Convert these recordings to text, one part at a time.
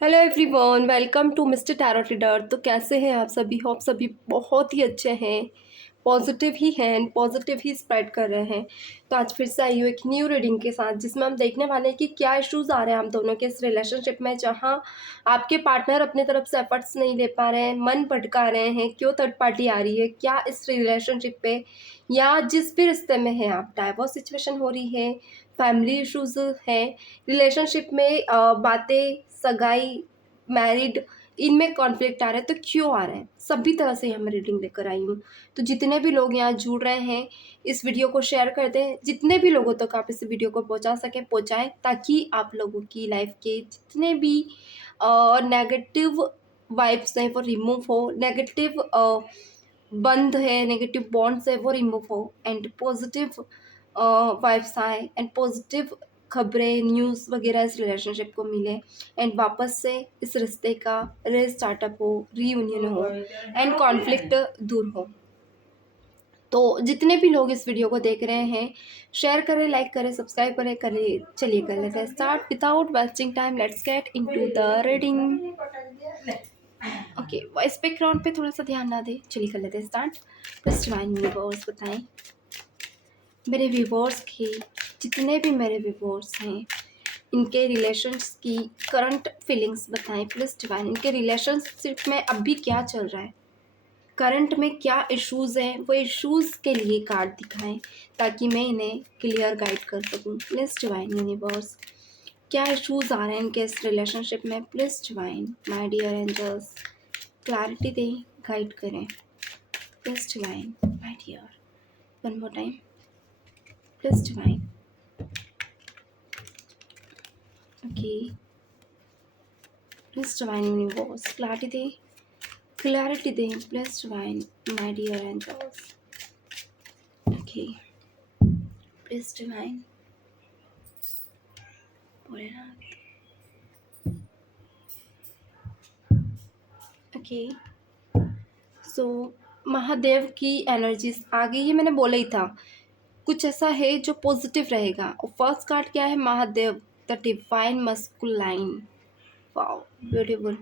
Hello everyone, welcome to mister tarot reader. तो कैसे हैं आप सभी? होप सभी बहुत ही अच्छे हैं, पॉजिटिव ही हैं, पॉजिटिव ही स्प्रेड कर रहे हैं। तो आज फिर से आई हूँ एक न्यू रीडिंग के साथ, जिसमें हम देखने वाले हैं कि क्या इश्यूज आ रहे हैं हम दोनों के इस रिलेशनशिप में, जहाँ आपके पार्टनर अपने तरफ से एफर्ट्स नहीं ले पा रहे हैं, मन भटका रहे हैं। क्यों थर्ड पार्टी आ रही है? क्या इस रिलेशनशिप पे या जिस भी रिश्ते में है आप, डाइवोर्स सिचुएशन हो रही है, फैमिली इश्यूज है, रिलेशनशिप में बातें, सगाई, मैरिड, इनमें कॉन्फ्लिक्ट आ रहा है, तो क्यों आ रहा है? सभी तरह से यहाँ मैं रीडिंग लेकर आई हूँ। तो जितने भी लोग यहाँ जुड़ रहे हैं, इस वीडियो को शेयर कर दें, जितने भी लोगों तक आप इस वीडियो को पहुँचा सकें पहुँचाएं, ताकि आप लोगों की लाइफ के जितने भी नेगेटिव वाइब्स हैं वो रिमूव हो, नेगेटिव बंध है, नेगेटिव बॉन्ड्स है वो रिमूव हो, एंड पॉजिटिव वाइब्स आए, एंड पॉजिटिव खबरें, न्यूज़ वगैरह इस रिलेशनशिप को मिले, एंड वापस से इस रिश्ते का रीस्टार्टअप हो, रीयूनियन हो, एंड कॉन्फ्लिक्ट दूर हो। तो जितने भी लोग इस वीडियो को देख रहे हैं, शेयर करें, लाइक करें, सब्सक्राइब करें। चलिए कर लेते हैं start without wasting time. Let's get into the reading. Okay, voice background पे थोड़ा सा ध्यान ना दें। चलिए कर लेते हैं स्टार्ट। प्लीज डिवाइन यूनिवर्स बताएं मेरे व्यूवर्स की, जितने भी मेरे व्यूवर्स हैं, इनके रिलेशंस की करंट फीलिंग्स बताएं प्लीज़ डिवाइन। इनके रिलेशनशिप में अभी क्या चल रहा है, करंट में क्या इश्यूज़ हैं, वो इश्यूज़ के लिए कार्ड दिखाएं, ताकि मैं इन्हें क्लियर गाइड कर सकूं। प्लीज़ डिवाइन यूनिवर्स, क्या इश्यूज़ आ रहे हैं इनके इस रिलेशनशिप में? Please divine my dear angels, clarity दें, गाइड करें। Please divine my dear, one more time, please divine. Okay, please divine universe, clarity दें, please divine my dear angels. Okay, please divine Bholenath. Okay, so Mahadev की energies आ गई है। मैंने बोला ही था कुछ ऐसा है जो पॉजिटिव रहेगा। और फर्स्ट कार्ड क्या है? Mahadev, the divine masculine. Wow, beautiful.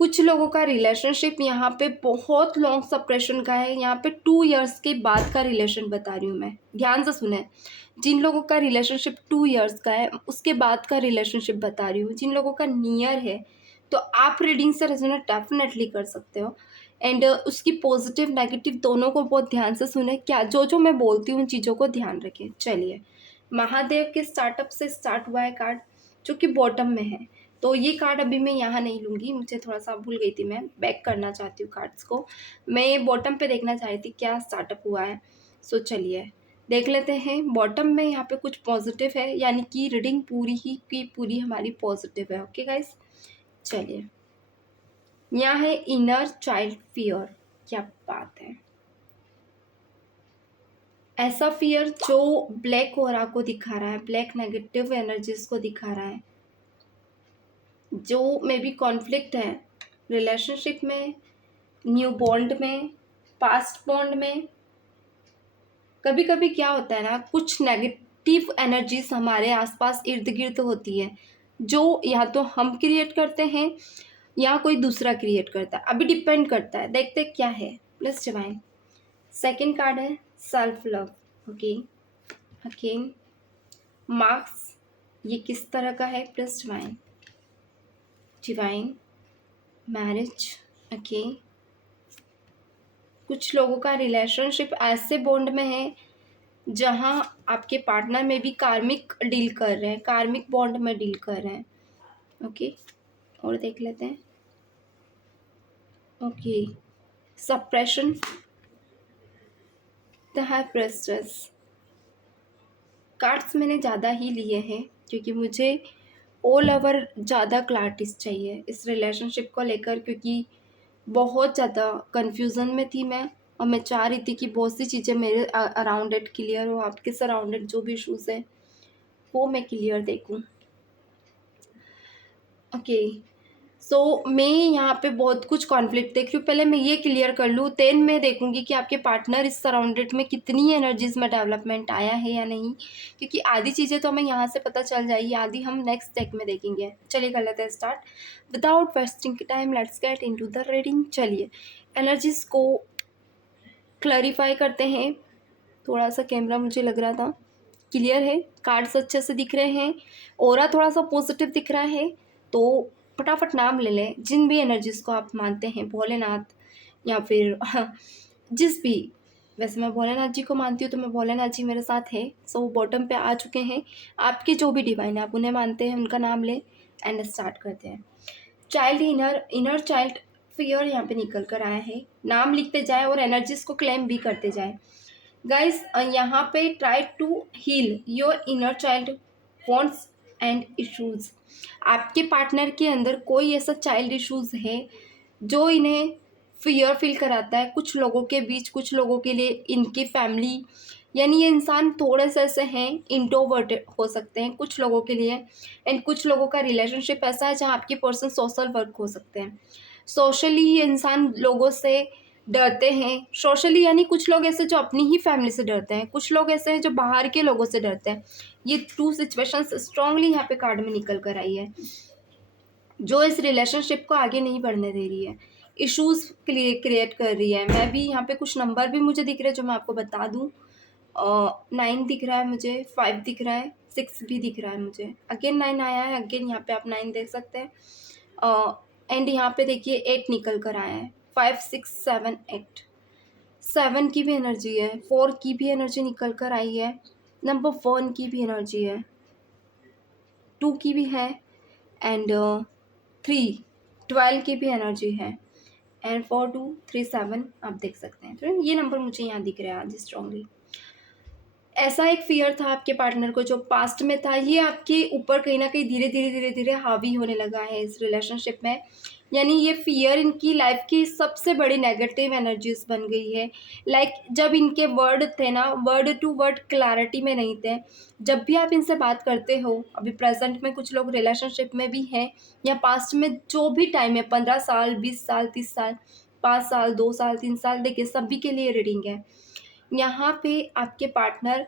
कुछ लोगों का रिलेशनशिप यहाँ पे बहुत लॉन्ग सप्रेशन का है। यहाँ पे 2 इयर्स के बाद का रिलेशन बता रही हूँ मैं, ध्यान से सुने। जिन लोगों का रिलेशनशिप 2 इयर्स का है, उसके बाद का रिलेशनशिप बता रही हूँ। जिन लोगों का नियर है, तो आप रीडिंग से रेजोनेट डेफिनेटली कर सकते हो। एंड उसकी पॉजिटिव नेगेटिव दोनों को बहुत ध्यान से सुने। क्या जो जो मैं बोलती हूँ उन चीज़ों को ध्यान रखें। चलिए, महादेव के स्टार्टअप से स्टार्ट हुआ है कार्ड, जो कि बॉटम में है। तो ये कार्ड अभी मैं यहाँ नहीं लूँगी, मुझे थोड़ा सा भूल गई थी, मैं बैक करना चाहती हूँ कार्ड्स को। मैं बॉटम पे देखना चाह रही थी क्या स्टार्टअप हुआ है। सो चलिए देख लेते हैं। बॉटम में यहाँ पे कुछ पॉजिटिव है, यानी कि रीडिंग पूरी ही की पूरी हमारी पॉजिटिव है। ओके गाइस, चलिए। यहाँ है इनर चाइल्ड फियर। क्या बात है! ऐसा फियर जो ब्लैक ओरा को दिखा रहा है, ब्लैक नेगेटिव एनर्जीज को दिखा रहा है, जो मे बी कॉन्फ्लिक्ट है रिलेशनशिप में, न्यू बॉन्ड में, पास्ट बॉन्ड में। कभी कभी क्या होता है ना, कुछ नेगेटिव एनर्जीज हमारे आसपास इर्द गिर्द होती है, जो या तो हम क्रिएट करते हैं या कोई दूसरा क्रिएट करता है। अभी डिपेंड करता है, देखते क्या है। प्लस डिवाइन सेकेंड कार्ड है self love. Okay, again marks, ये किस तरह का है? Plus divine, divine marriage. Okay, कुछ लोगों का रिलेशनशिप ऐसे बॉन्ड में है जहाँ आपके पार्टनर में भी कार्मिक डील कर रहे हैं, कार्मिक बॉन्ड में डील कर रहे हैं। ओके, और देख लेते हैं। Okay, suppression, the high प्रेस्टेस। Cards मैंने ज़्यादा ही लिए हैं क्योंकि मुझे ऑल ओवर ज़्यादा क्लैरिटीज चाहिए इस रिलेशनशिप को लेकर, क्योंकि बहुत ज़्यादा कन्फ्यूज़न में थी मैं, और मैं चाह रही थी कि बहुत सी चीज़ें मेरे अराउंड इट क्लियर हो, आपके सराउंडेड जो भी इशूज़ हैं वो मैं क्लियर देखूं। ओके, मैं यहाँ पे बहुत कुछ कॉन्फ्लिक्ट देख रही हूँ। पहले मैं ये क्लियर कर लूँ, देन मैं देखूँगी कि आपके पार्टनर इस सराउंडेड में कितनी एनर्जीज में डेवलपमेंट आया है या नहीं, क्योंकि आधी चीज़ें तो हमें यहाँ से पता चल जाएगी, आधी हम नेक्स्ट स्टेप में देखेंगे। चलिए कर लेते हैं start without wasting time. Let's get into the reading. चलिए एनर्जीज को क्लैरिफाई करते हैं। थोड़ा सा कैमरा मुझे लग रहा था क्लियर है, कार्ड्स अच्छे से दिख रहे हैं, ऑरा थोड़ा सा पॉजिटिव दिख रहा है। तो फटाफट नाम ले लें जिन भी एनर्जीज को आप मानते हैं, भोलेनाथ या फिर जिस भी, वैसे मैं भोलेनाथ जी को मानती हूँ तो मैं भोलेनाथ जी मेरे साथ है। सो बॉटम पे आ चुके हैं। आपके जो भी डिवाइन है आप उन्हें मानते हैं, उनका नाम लें एंड स्टार्ट करते हैं। चाइल्ड इनर चाइल्ड फियर यहाँ पे निकल कर आया है। नाम लिखते जाए और एनर्जीज को क्लेम भी करते जाए। गाइस यहाँ पे try to heal your inner child wants and issues. आपके पार्टनर के अंदर कोई ऐसा चाइल्ड इश्यूज है जो इन्हें फियर फील कराता है। कुछ लोगों के बीच, कुछ लोगों के लिए इनकी फैमिली, यानी ये इंसान थोड़े से ऐसे हैं, इंट्रोवर्टेड हो सकते हैं कुछ लोगों के लिए, एंड कुछ लोगों का रिलेशनशिप ऐसा है जहाँ आपके पर्सन सोशल वर्क हो सकते हैं। सोशली ये इंसान लोगों से डरते हैं। सोशली यानी कुछ लोग ऐसे जो अपनी ही फैमिली से डरते हैं, कुछ लोग ऐसे हैं जो बाहर के लोगों से डरते हैं। ये 2 सिचुएशंस स्ट्रांगली यहाँ पे कार्ड में निकल कर आई है, जो इस रिलेशनशिप को आगे नहीं बढ़ने दे रही है, इश्यूज क्रिएट कर रही है। मैं भी यहाँ पे कुछ नंबर भी मुझे दिख रहे हैं जो मैं आपको बता दूँ। 9 दिख रहा है मुझे, 5 दिख रहा है, 6 भी दिख रहा है मुझे, अगेन 9 आया है, अगेन यहाँ पे आप 9 देख सकते हैं। एंड यहाँ पे देखिए 8 निकल कर आया है, 5 6 7 8। 7 की भी एनर्जी है, 4 की भी एनर्जी निकल कर आई है, नंबर 1 की भी एनर्जी है, 2 की भी है, एंड 3 12 की भी एनर्जी है, एंड 4 2 3 7 आप देख सकते हैं। तो ये नंबर मुझे यहाँ दिख रहा है आज स्ट्रांगली। ऐसा एक फियर था आपके पार्टनर को जो पास्ट में था, ये आपके ऊपर कहीं ना कहीं धीरे धीरे धीरे धीरे हावी होने लगा है इस रिलेशनशिप में। यानी ये फियर इनकी लाइफ की सबसे बड़ी नेगेटिव एनर्जीज बन गई है। लाइक जब इनके वर्ड थे ना, वर्ड टू वर्ड क्लैरिटी में नहीं थे। जब भी आप इनसे बात करते हो, अभी प्रेजेंट में कुछ लोग रिलेशनशिप में भी हैं या पास्ट में जो भी टाइम है, 15 साल 20 साल 30 साल 5 साल 2 साल 3 साल, देखिए सभी के लिए रीडिंग है। यहाँ पे आपके पार्टनर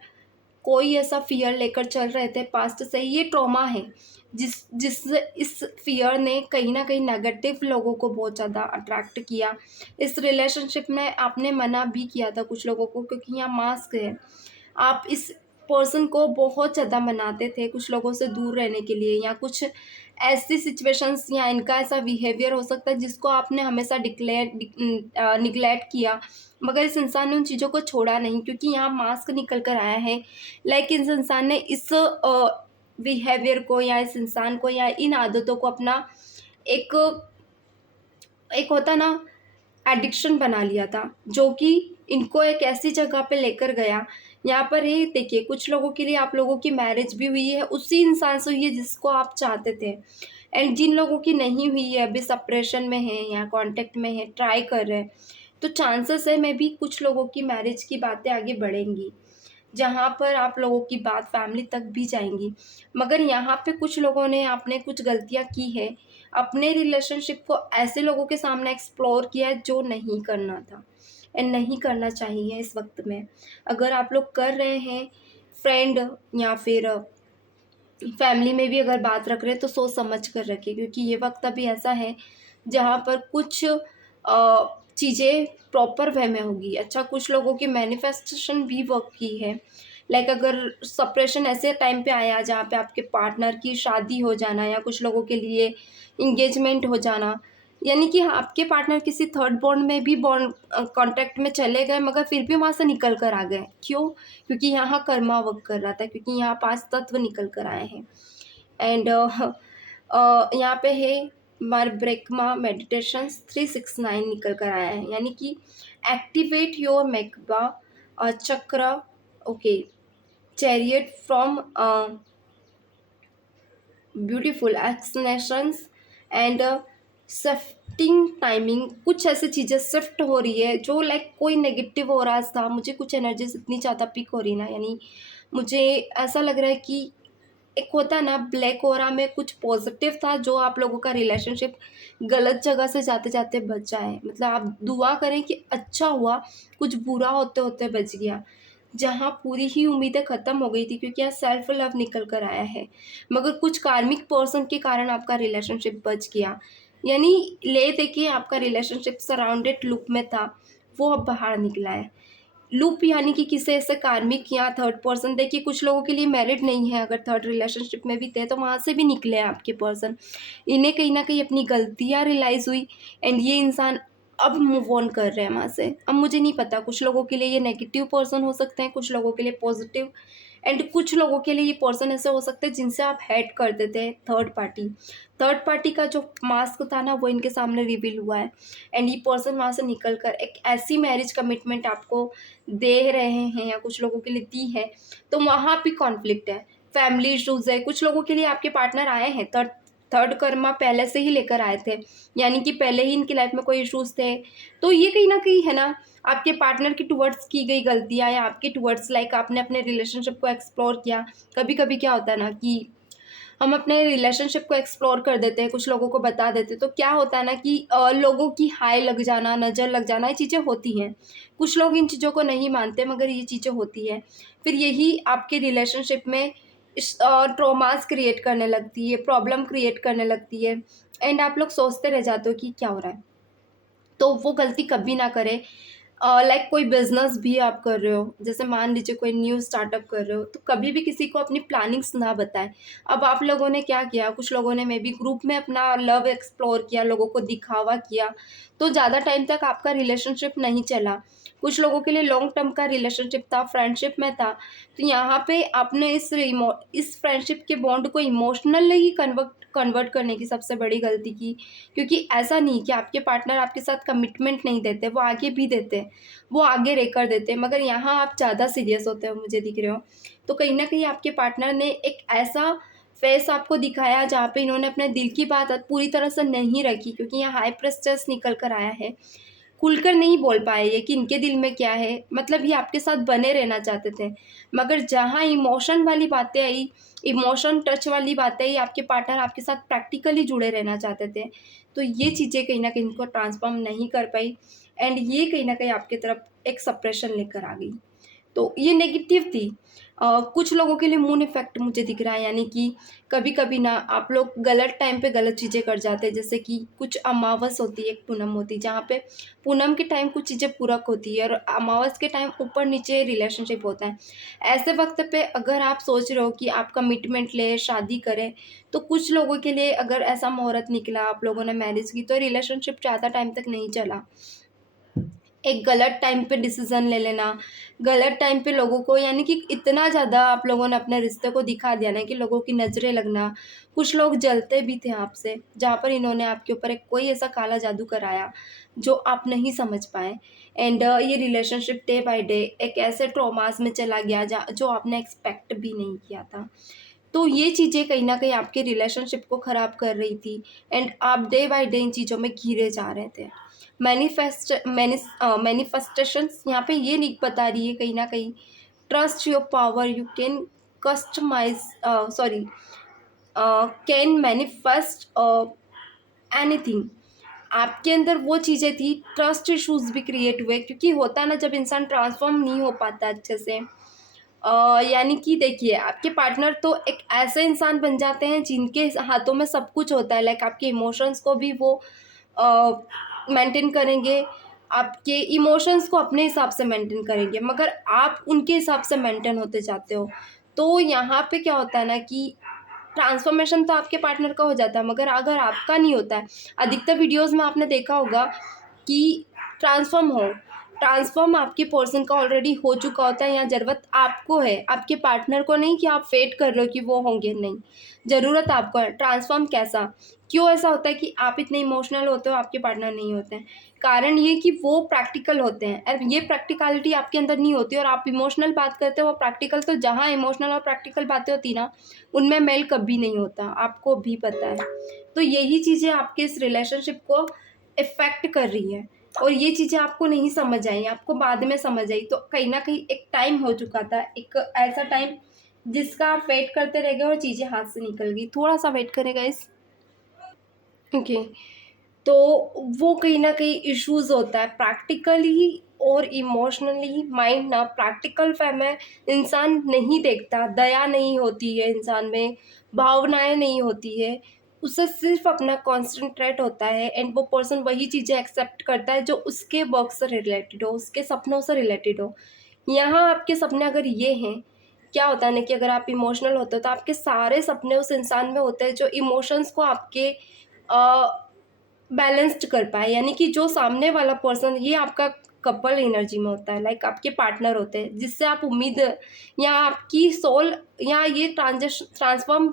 कोई ऐसा फियर लेकर चल रहे थे पास्ट से, ये ट्रॉमा है जिस इस फियर ने कहीं ना कहीं नेगेटिव लोगों को बहुत ज़्यादा अट्रैक्ट किया। इस रिलेशनशिप में आपने मना भी किया था कुछ लोगों को, क्योंकि यहाँ मास्क है। आप इस पर्सन को बहुत ज़्यादा मनाते थे कुछ लोगों से दूर रहने के लिए, या कुछ ऐसी सिचुएशंस या इनका ऐसा बिहेवियर हो सकता है जिसको आपने हमेशा निगलेक्ट किया, मगर इस इंसान ने उन चीज़ों को छोड़ा नहीं, क्योंकि यहाँ मास्क निकल कर आया है। लाइक इस इंसान ने इस बिहेवियर को या इस इंसान को या इन आदतों को अपना एक एक होता ना एडिक्शन बना लिया था, जो कि इनको एक ऐसी जगह पे लेकर गया। यहाँ पर ये देखिए कुछ लोगों के लिए आप लोगों की मैरिज भी हुई है, उसी इंसान से हुई है जिसको आप चाहते थे। एंड जिन लोगों की नहीं हुई है, अभी सेपरेशन में है या कांटेक्ट में है, ट्राई कर रहे हैं, तो चांसेस है मे भी कुछ लोगों की मैरिज की बातें आगे बढ़ेंगी, जहाँ पर आप लोगों की बात फैमिली तक भी जाएंगी। मगर यहाँ पे कुछ लोगों ने आपने कुछ गलतियाँ की है, अपने रिलेशनशिप को ऐसे लोगों के सामने एक्सप्लोर किया है जो नहीं करना था एंड नहीं करना चाहिए इस वक्त में। अगर आप लोग कर रहे हैं, फ्रेंड या फिर फैमिली में भी अगर बात रख रहे हैं, तो सोच समझ कर रखिए, क्योंकि ये वक्त अभी ऐसा है जहाँ पर कुछ चीज़ें प्रॉपर वे में होगी। अच्छा, कुछ लोगों की मैनिफेस्टेशन भी वर्क की है। लाइक अगर सेपरेशन ऐसे टाइम पे आया जहाँ पे आपके पार्टनर की शादी हो जाना, या कुछ लोगों के लिए इंगेजमेंट हो जाना, यानी कि आपके पार्टनर किसी थर्ड बॉन्ड में भी बॉन्ड कॉन्ट्रैक्ट में चले गए, मगर फिर भी वहाँ से निकल कर आ गए। क्यों? क्योंकि यहाँ कर्मा वर्क कर रहा था, क्योंकि यहाँ 5 तत्व निकल कर आए हैं। एंड यहाँ पे है मार ब्रेकमा मेडिटेशंस 369 निकल कर आया है, यानी कि एक्टिवेट योर मेकबा चक्र, okay, chariot from beautiful explanations and shifting timing. कुछ ऐसी चीज़ें शिफ्ट हो रही है जो लाइक कोई नेगेटिव हो रहा था। मुझे कुछ एनर्जीज इतनी ज़्यादा पिक हो रही ना, यानी मुझे ऐसा लग रहा है कि एक होता है ना ब्लैक ओरा में कुछ पॉजिटिव था जो आप लोगों का रिलेशनशिप गलत जगह से जाते जाते बच जाए, मतलब आप दुआ करें कि अच्छा हुआ, कुछ बुरा होते होते बच गया, जहाँ पूरी ही उम्मीदें ख़त्म हो गई थी क्योंकि यहाँ सेल्फ लव निकल कर आया है। मगर कुछ कार्मिक पर्सन के कारण आपका रिलेशनशिप बच गया, यानी ले देखिए आपका रिलेशनशिप सराउंडेड लूप में था, वो अब बाहर निकला है। लूप यानी कि किसी ऐसे कार्मिक या थर्ड पर्सन, देखिए कुछ लोगों के लिए मैरिड नहीं है, अगर थर्ड रिलेशनशिप में भी थे तो वहाँ से भी निकले हैं आपके पर्सन। इन्हें कहीं ना कहीं अपनी गलतियाँ रियलाइज़ हुई एंड ये इंसान अब मूव ऑन कर रहे हैं वहाँ से। अब मुझे नहीं पता, कुछ लोगों के लिए ये नेगेटिव पर्सन हो सकते हैं, कुछ लोगों के लिए पॉजिटिव, एंड कुछ लोगों के लिए ये पर्सन ऐसे हो सकते हैं जिनसे आप हेट करते थे, थर्ड पार्टी का जो मास्क था ना वो इनके सामने रिवील हुआ है एंड ये पर्सन वहाँ से निकल कर एक ऐसी मैरिज कमिटमेंट आपको दे रहे हैं या कुछ लोगों के लिए दी है, तो वहाँ भी कॉन्फ्लिक्ट है, फैमिली इशूज़ है। कुछ लोगों के लिए आपके पार्टनर आए हैं, थर्ड कर्मा पहले से ही लेकर आए थे, यानी कि पहले ही इनकी लाइफ में कोई इश्यूज़ थे। तो ये कहीं न कहीं है ना आपके पार्टनर की टुवर्ड्स की गई गलतियाँ या आपके टुवर्ड्स लाइक आपने अपने रिलेशनशिप को एक्सप्लोर किया। कभी-कभी क्या होता है ना कि हम अपने रिलेशनशिप को एक्सप्लोर कर देते हैं, कुछ लोगों को बता देते हैं, तो क्या होता है ना कि लोगों की हाय लग जाना, नज़र लग जाना, ये चीज़ें होती हैं। कुछ लोग इन चीज़ों को नहीं मानते मगर ये चीज़ें होती हैं। फिर यही आपके रिलेशनशिप में ट्रॉमास क्रिएट करने लगती है, प्रॉब्लम क्रिएट करने लगती है एंड आप लोग सोचते रह जाते हो कि क्या हो रहा है। तो वो गलती कभी ना करें। लाइक कोई बिज़नेस भी आप कर रहे हो, जैसे मान लीजिए कोई न्यू स्टार्टअप कर रहे हो, तो कभी भी किसी को अपनी प्लानिंग्स ना बताएँ। अब आप लोगों ने क्या किया, कुछ लोगों ने मेबी ग्रुप में अपना लव एक्सप्लोर किया, लोगों को दिखावा किया, तो ज़्यादा टाइम तक आपका रिलेशनशिप नहीं चला। कुछ लोगों के लिए लॉन्ग टर्म का रिलेशनशिप था, फ्रेंडशिप में था, तो यहाँ पे आपने इस फ्रेंडशिप के बॉन्ड को इमोशनली कन्वर्ट करने की सबसे बड़ी गलती की। क्योंकि ऐसा नहीं कि आपके पार्टनर आपके साथ कमिटमेंट नहीं देते, वो आगे भी देते हैं, वो आगे रहकर देते हैं, मगर यहाँ आप ज़्यादा सीरियस होते हो, मुझे दिख रहे हो। तो कहीं न कहीं आपके पार्टनर ने एक ऐसा फेस आपको दिखाया जहाँ पे इन्होंने अपने दिल की बात पूरी तरह से नहीं रखी, क्योंकि यहाँ हाई प्रेस्टीज निकल कर आया है। खुलकर नहीं बोल पाए ये कि इनके दिल में क्या है, मतलब ये आपके साथ बने रहना चाहते थे। मगर जहाँ इमोशन वाली बातें आई, इमोशन टच वाली बातें आई, आपके पार्टनर आपके साथ प्रैक्टिकली जुड़े रहना चाहते थे। तो ये चीज़ें कहीं न कहीं इनको ट्रांसफ़ॉर्म नहीं कर पाई एंड ये कहीं न कहीं आपकी तरफ एक सप्रेशन लेकर आ गई। तो ये नेगेटिव थी। कुछ लोगों के लिए मून इफ़ेक्ट मुझे दिख रहा है, यानी कि कभी-कभी ना आप लोग गलत टाइम पे गलत चीज़ें कर जाते हैं। जैसे कि कुछ अमावस होती है, एक पूनम होती है, जहाँ पे पूनम के टाइम कुछ चीज़ें पूरक होती है और अमावस के टाइम ऊपर-नीचे रिलेशनशिप होता है। ऐसे वक़्त पे अगर आप सोच रहे हो कि आप कमिटमेंट लें, शादी करें, तो कुछ लोगों के लिए अगर ऐसा मुहूर्त निकला, आप लोगों ने मैरिज की, तो रिलेशनशिप ज़्यादा टाइम तक नहीं चला। एक गलत टाइम पे डिसीज़न ले लेना, गलत टाइम पे लोगों को, यानी कि इतना ज़्यादा आप लोगों ने अपने रिश्ते को दिखा दिया ना कि लोगों की नज़रें लगना, कुछ लोग जलते भी थे आपसे, जहाँ पर इन्होंने आपके ऊपर एक कोई ऐसा काला जादू कराया, जो आप नहीं समझ पाए एंड ये रिलेशनशिप डे बाय डे एक ऐसे ट्रॉमास में चला गया जो आपने एक्सपेक्ट भी नहीं किया था। तो ये चीज़ें कहीं न कहीं आपके रिलेशनशिप को ख़राब कर रही थी एंड आप डे बाय डे इन चीज़ों में घिरे जा रहे थे। मैनिफेस्टेशंस यहाँ पे ये नहीं बता रही है कहीं न कहीं, trust your power, you can customise sorry can manifest anything. आपके अंदर वो चीज़ें थी, ट्रस्ट इश्यूज़ भी क्रिएट हुए, क्योंकि होता ना जब इंसान ट्रांसफ़ॉर्म नहीं हो पाता अच्छे से, यानी कि देखिए आपके पार्टनर तो एक ऐसे इंसान बन जाते हैं जिनके हाथों में सब कुछ होता है, लाइक आपके इमोशंस को भी वो मेंटेन करेंगे, आपके इमोशंस को अपने हिसाब से मेंटेन करेंगे, मगर आप उनके हिसाब से मेंटेन होते जाते हो। तो यहाँ पे क्या होता है ना कि ट्रांसफॉर्मेशन तो आपके पार्टनर का हो जाता है, मगर अगर आपका नहीं होता है, अधिकतर वीडियोज़ में आपने देखा होगा कि ट्रांसफ़ॉर्म आपके पर्सन का ऑलरेडी हो चुका होता है, या ज़रूरत आपको है, आपके पार्टनर को नहीं कि आप वेट कर रहे हो कि वो होंगे, नहीं। ज़रूरत आपको है। ट्रांसफ़ॉर्म कैसा? क्यों ऐसा होता है कि आप इतने इमोशनल होते हो, आपके पार्टनर नहीं होते हैं? कारण ये कि वो प्रैक्टिकल होते हैं और ये प्रैक्टिकलिटी आपके अंदर नहीं होती और आप इमोशनल बात करते हो, वो प्रैक्टिकल, तो जहाँ इमोशनल और प्रैक्टिकल बातें होती ना, उनमें मेल कभी नहीं होता, आपको भी पता है। तो यही चीज़ें आपके इस रिलेशनशिप को इफ़ेक्ट कर रही हैं और ये चीज़ें आपको नहीं समझ आई, आपको बाद में समझ आई। तो कहीं न कहीं एक टाइम हो चुका था, एक ऐसा टाइम जिसका आप वेट करते रह गए और चीज़ें हाथ से निकल गई। थोड़ा सा वेट करेगा इस ओके। तो वो कहीं न कहीं इश्यूज़ होता है प्रैक्टिकली और इमोशनली। माइंड ना प्रैक्टिकल वे में इंसान नहीं देखता, दया नहीं होती है इंसान में, भावनाएँ नहीं होती है। उसे सिर्फ़ अपना कॉन्सन्ट्रेट होता है एंड वो पर्सन वही चीज़ें एक्सेप्ट करता है जो उसके वर्क से रिलेटेड हो, उसके सपनों से रिलेटेड हो। यहाँ आपके सपने अगर ये हैं, क्या होता है ना कि अगर आप इमोशनल होते हो तो आपके सारे सपने उस इंसान में होते हैं जो इमोशंस को आपके बैलेंस्ड कर पाए, यानी कि जो सामने वाला पर्सन ये आपका कपल एनर्जी में होता है, लाइक आपके पार्टनर होते हैं जिससे आप उम्मीद या आपकी सोल या ये ट्रांसफॉर्म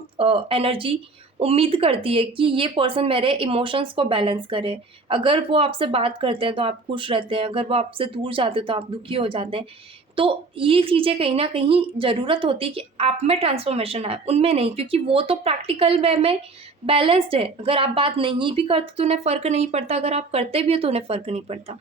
एनर्जी उम्मीद करती है कि ये पर्सन मेरे इमोशंस को बैलेंस करे। अगर वो आपसे बात करते हैं तो आप खुश रहते हैं, अगर वो आपसे दूर जाते हैं तो आप दुखी हो जाते हैं। तो ये चीज़ें कहीं न कहीं ज़रूरत होती है कि आप में ट्रांसफॉर्मेशन आए, उनमें नहीं, क्योंकि वो तो प्रैक्टिकल वे में बैलेंस्ड है। अगर आप बात नहीं भी करते तो उन्हें फ़र्क नहीं पड़ता, अगर आप करते भी हो तो उन्हें फ़र्क नहीं पड़ता।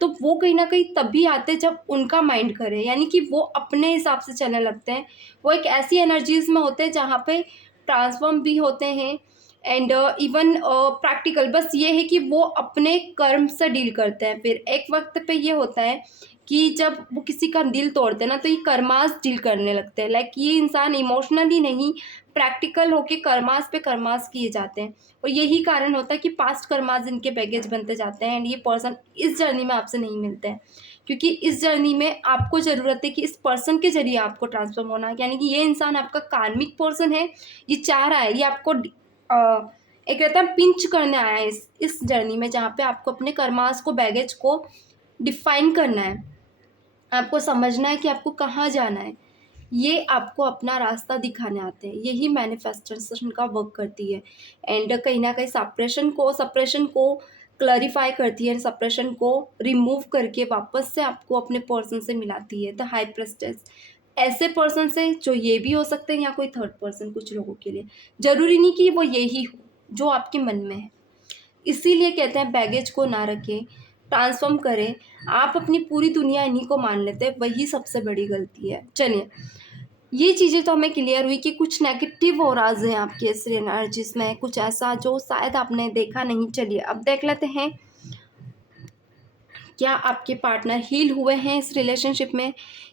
तो वो कहीं न कहीं तभी आते हैं जब उनका माइंड करे, यानी कि वो अपने हिसाब से चलने लगते हैं। वो एक ऐसी एनर्जीज़ में होते हैं जहाँ पे ट्रांसफ़ॉर्म भी होते हैं एंड इवन प्रैक्टिकल, बस ये है कि वो अपने कर्म से डील करते हैं। फिर एक वक़्त पे ये होता है कि जब वो किसी का दिल तोड़ते हैं ना, तो ये कर्मास डील करने लगते हैं। लाइक ये इंसान इमोशनली नहीं, प्रैक्टिकल होके कर्मास पे कर्मास किए जाते हैं और यही कारण होता है कि पास्ट कर्मास इनके बैगेज बनते जाते हैं एंड ये पर्सन इस जर्नी में आपसे नहीं मिलते हैं, क्योंकि इस जर्नी में आपको ज़रूरत है कि इस पर्सन के ज़रिए आपको ट्रांसफ़ॉर्म होना है। यानी कि ये इंसान आपका कार्मिक पर्सन है, ये चाह रहा है, ये आपको एक रहता है पिंच करने आया है इस जर्नी में, जहाँ पे आपको अपने कर्मास को, बैगेज को डिफ़ाइन करना है। आपको समझना है कि आपको कहाँ जाना है। ये आपको अपना रास्ता दिखाने आते हैं। यही मैनिफेस्टेशन का वर्क करती है एंड कहीं न कहीं सप्रेशन को क्लैरिफ़ाई करती है, सप्रेशन को रिमूव करके वापस से आपको अपने पर्सन से मिलाती है। द हाई प्रीस्टेस ऐसे पर्सन से जो ये भी हो सकते हैं या कोई थर्ड पर्सन कुछ लोगों के लिए। ज़रूरी नहीं कि वो यही हो जो आपके मन में है। इसीलिए कहते हैं बैगेज को ना रखें, ट्रांसफ़ॉर्म करें। आप अपनी पूरी दुनिया इन्हीं को मान लेते हैं, वही सबसे बड़ी गलती है। चलिए, ये चीज़ें तो हमें क्लियर हुई कि कुछ नेगेटिव ऑराज़ हैं आपके इस एनर्जीज़ में, कुछ ऐसा जो शायद आपने देखा नहीं। चलिए, अब देख लेते हैं, क्या आपके पार्टनर हील हुए हैं इस रिलेशनशिप में?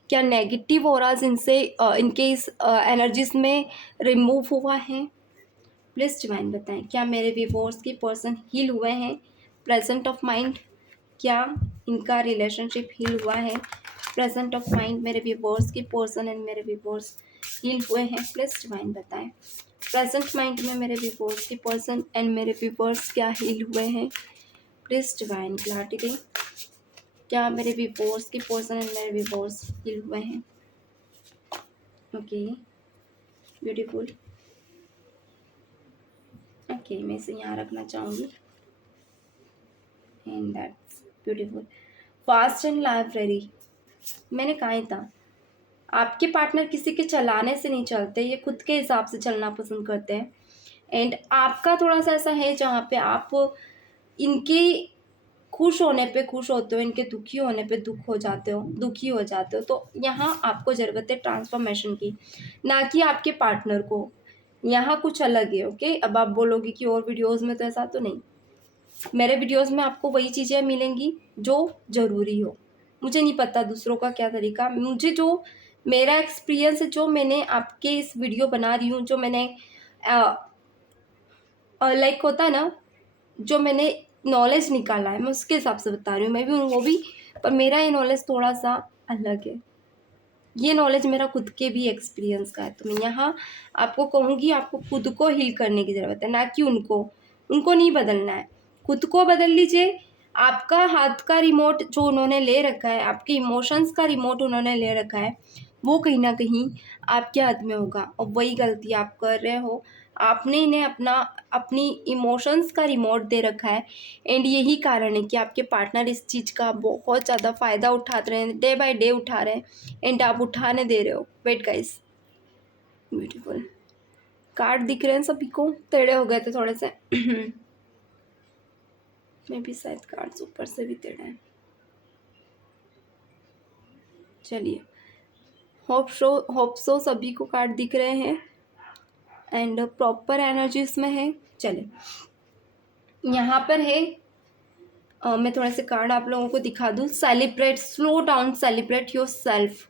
क्या नेगेटिव ऑराज़ इनसे इनके इस एनर्जीज़ में रिमूव हुआ है? प्लीज़ डिवाइन बताएं, क्या मेरे व्यूअर्स के पर्सन हील हुए हैं? प्रेजेंट ऑफ माइंड, क्या इनका रिलेशनशिप हील हुआ है? प्रेजेंट ऑफ माइंड, मेरे व्यूअर्स के पर्सन एंड मेरे व्यूअर्स हील हुए हैं? प्लीज़ डिवाइन बताएं, प्रेजेंट माइंड में मेरे व्यूअर्स के पर्सन एंड मेरे व्यूअर्स क्या हील हुए हैं? प्लीज़ डिवाइन क्लैरिटी दें, क्या मेरे व्यूअर्स के पर्सन एंड मेरे व्यूअर्स हील हुए हैं? Okay, beautiful. ओके, मैं इसे यहाँ रखना चाहूँगी and that's beautiful. Fast and library, मैंने कहा ही था, आपके पार्टनर किसी के चलाने से नहीं चलते, ये खुद के हिसाब से चलना पसंद करते हैं एंड आपका थोड़ा सा ऐसा है जहाँ पे आप इनके खुश होने पे खुश होते हो, इनके दुखी होने पे दुखी हो जाते हो। तो यहाँ आपको ज़रूरत है ट्रांसफॉर्मेशन की, ना कि आपके पार्टनर को। यहाँ कुछ अलग है। ओके, अब आप बोलोगे कि और वीडियोज़ में तो ऐसा, तो नहीं, मेरे वीडियोज़ में आपको वही चीज़ें मिलेंगी जो ज़रूरी हो। मुझे नहीं पता दूसरों का क्या तरीका, मुझे जो मेरा एक्सपीरियंस है, जो मैंने आपके इस वीडियो बना रही हूँ, जो मैंने लाइक होता है ना, जो मैंने नॉलेज निकाला है, मैं उसके हिसाब से बता रही हूँ। मैं भी हूँ वो भी, पर मेरा ये नॉलेज थोड़ा सा अलग है। ये नॉलेज मेरा खुद के भी एक्सपीरियंस का है। तो मैं यहाँ आपको कहूँगी, आपको खुद को हील करने की ज़रूरत है, ना कि उनको। उनको नहीं बदलना है, खुद को बदल लीजिए। आपका हाथ का रिमोट जो उन्होंने ले रखा है, आपके इमोशंस का रिमोट उन्होंने ले रखा है, वो कहीं न कहीं आपके हाथ में होगा और वही गलती आप कर रहे हो। आपने इन्हें अपनी इमोशंस का रिमोट दे रखा है एंड यही कारण है कि आपके पार्टनर इस चीज़ का बहुत ज़्यादा फ़ायदा उठा रहे हैं, डे बाय डे उठा रहे हैं एंड आप उठाने दे रहे हो। वेट गाइस, ब्यूटीफुल कार्ड दिख रहे हैं सभी को, टेढ़े हो गए थे थोड़े से मे भी शायद कार्ड्स ऊपर से भी टेढ़े हैं। चलिए, होप सो सभी को कार्ड दिख रहे हैं एंड प्रॉपर एनर्जी इसमें है। चले यहाँ पर है मैं थोड़े से कार्ड आप लोगों को दिखा दूँ। Celebrate, slow down, celebrate your self.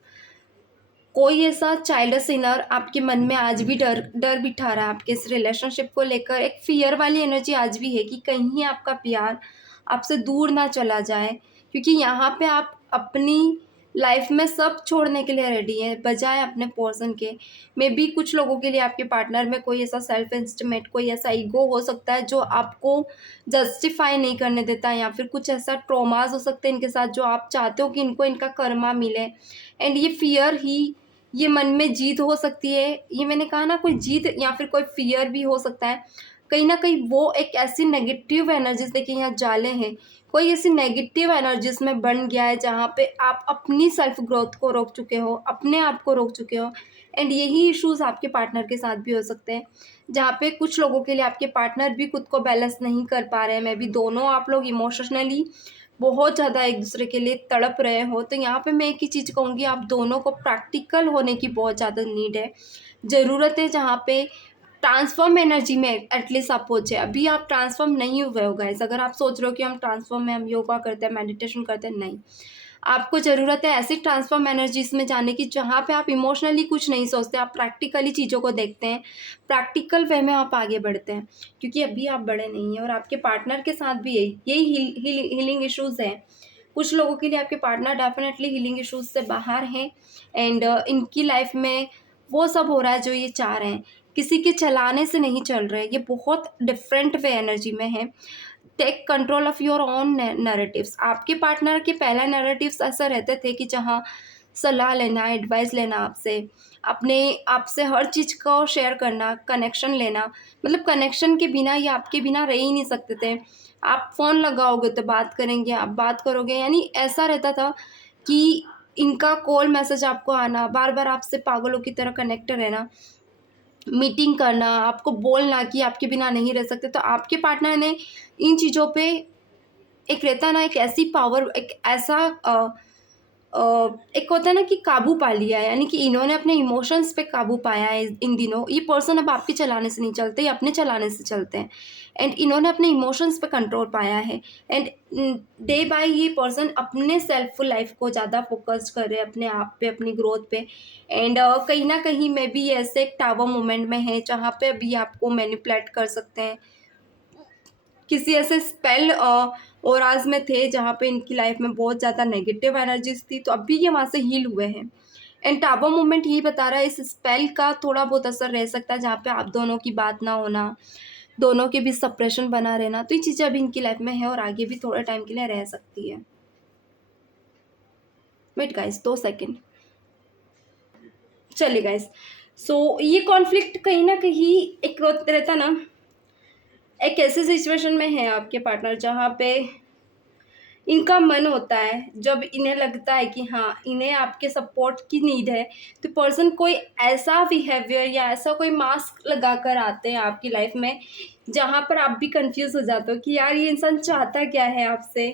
कोई ऐसा चाइल्डस इनर आपके मन में आज भी डर डर बिठा रहा है आपके इस रिलेशनशिप को लेकर। एक फियर वाली एनर्जी आज भी है कि कहीं आपका प्यार आपसे दूर ना चला जाए, क्योंकि यहाँ पे आप अपनी लाइफ में सब छोड़ने के लिए रेडी हैं बजाय अपने पर्सन के। मे बी कुछ लोगों के लिए आपके पार्टनर में कोई ऐसा सेल्फ एस्टिमेट, कोई ऐसा ईगो हो सकता है जो आपको जस्टिफाई नहीं करने देता, या फिर कुछ ऐसा ट्रॉमास हो सकते हैं इनके साथ जो आप चाहते हो कि इनको इनका कर्मा मिले। एंड ये फियर ही, ये मन में जीत हो सकती है। ये मैंने कहा ना, कोई जीत या फिर कोई फियर भी हो सकता है। कहीं ना कहीं वो एक ऐसी नेगेटिव एनर्जीज, देखिए यहाँ जाले हैं, कोई ऐसी नेगेटिव एनर्जीज में बन गया है जहाँ पे आप अपनी सेल्फ ग्रोथ को रोक चुके हो, अपने आप को रोक चुके हो। एंड यही इश्यूज आपके पार्टनर के साथ भी हो सकते हैं, जहाँ पे कुछ लोगों के लिए आपके पार्टनर भी खुद को बैलेंस नहीं कर पा रहे हैं। मैं भी दोनों आप लोग इमोशनली बहुत ज़्यादा एक दूसरे के लिए तड़प रहे हो। तो यहाँ पे मैं एक ही चीज़ कहूँगी, आप दोनों को प्रैक्टिकल होने की बहुत ज़्यादा नीड है, ज़रूरत है, जहाँ पे ट्रांसफॉर्म एनर्जी में एटलीस्ट आप पहुँचे। अभी आप ट्रांसफॉर्म नहीं हुए हो गाइस। अगर आप सोच रहे हो कि हम ट्रांसफॉर्म में, हम योगा करते हैं, मेडिटेशन करते हैं, नहीं, आपको ज़रूरत है ऐसी ट्रांसफॉर्म एनर्जीज में जाने की जहाँ पे आप इमोशनली कुछ नहीं सोचते, आप प्रैक्टिकली चीज़ों को देखते हैं, प्रैक्टिकल वे में आप आगे बढ़ते हैं, क्योंकि अभी आप बड़े नहीं हैं। और आपके पार्टनर के साथ भी यही हीलिंग इश्यूज़ हैं। कुछ लोगों के लिए आपके पार्टनर डेफिनेटली हीलिंग इश्यूज से बाहर हैं एंड इनकी लाइफ में वो सब हो रहा है जो ये चाह रहे हैं, किसी के चलाने से नहीं चल रहे। ये बहुत डिफरेंट वे एनर्जी में है। Take control of your own narratives. आपके पार्टनर के पहला नैरेटिव्स ऐसा रहते थे कि जहाँ सलाह लेना, एडवाइस लेना आपसे, अपने आपसे हर चीज़ को शेयर करना, कनेक्शन लेना, मतलब कनेक्शन के बिना या आपके बिना रह ही नहीं सकते थे। आप फ़ोन लगाओगे तो बात करेंगे, आप बात करोगे, यानी ऐसा रहता था कि इनका कॉल मैसेज आपको आना, बार बार आपसे पागलों की तरह कनेक्ट रहना, मीटिंग करना, आपको बोलना कि आपके बिना नहीं रह सकते। तो आपके पार्टनर ने इन चीज़ों पे एक रहता ना, एक ऐसी पावर, एक ऐसा एक होता है ना कि काबू पा लिया है, यानी कि इन्होंने अपने इमोशंस पे काबू पाया है इन दिनों। ये पर्सन अब आपके चलाने से नहीं चलते, ये अपने चलाने से चलते हैं एंड इन्होंने अपने इमोशंस पे कंट्रोल पाया है। एंड डे बाय ये पर्सन अपने सेल्फफुल लाइफ को ज़्यादा फोकस कर रहे हैं, अपने आप पे, अपनी ग्रोथ पे। एंड कहीं ना कहीं में भी ऐसे एक टावर मोमेंट में है जहाँ पे अभी आपको मैनिपुलेट कर सकते हैं, किसी ऐसे स्पेल और आज में थे जहाँ पे इनकी लाइफ में बहुत ज़्यादा नेगेटिव एनर्जीज थी, तो अभी ये वहाँ से हील हुए हैं। एंड टावर मूवमेंट यही बता रहा है इस स्पेल का थोड़ा बहुत असर रह सकता है, जहाँ पे आप दोनों की बात ना होना, दोनों के बीच सप्रेशन बना रहना, तो ये चीज़ें अभी इनकी लाइफ में है और आगे भी थोड़े टाइम के लिए रह सकती है। Wait guys, 2 second. चलिए गाइस, सो ये कॉन्फ्लिक्ट कहीं ना कहीं एक रहता ना, एक ऐसे सिचुएशन में है आपके पार्टनर जहाँ पे इनका मन होता है, जब इन्हें लगता है कि हाँ इन्हें आपके सपोर्ट की नीड है, तो पर्सन कोई ऐसा बिहेवियर या ऐसा कोई मास्क लगा कर आते हैं आपकी लाइफ में जहाँ पर आप भी कंफ्यूज हो जाते हो कि यार ये इंसान चाहता क्या है आपसे,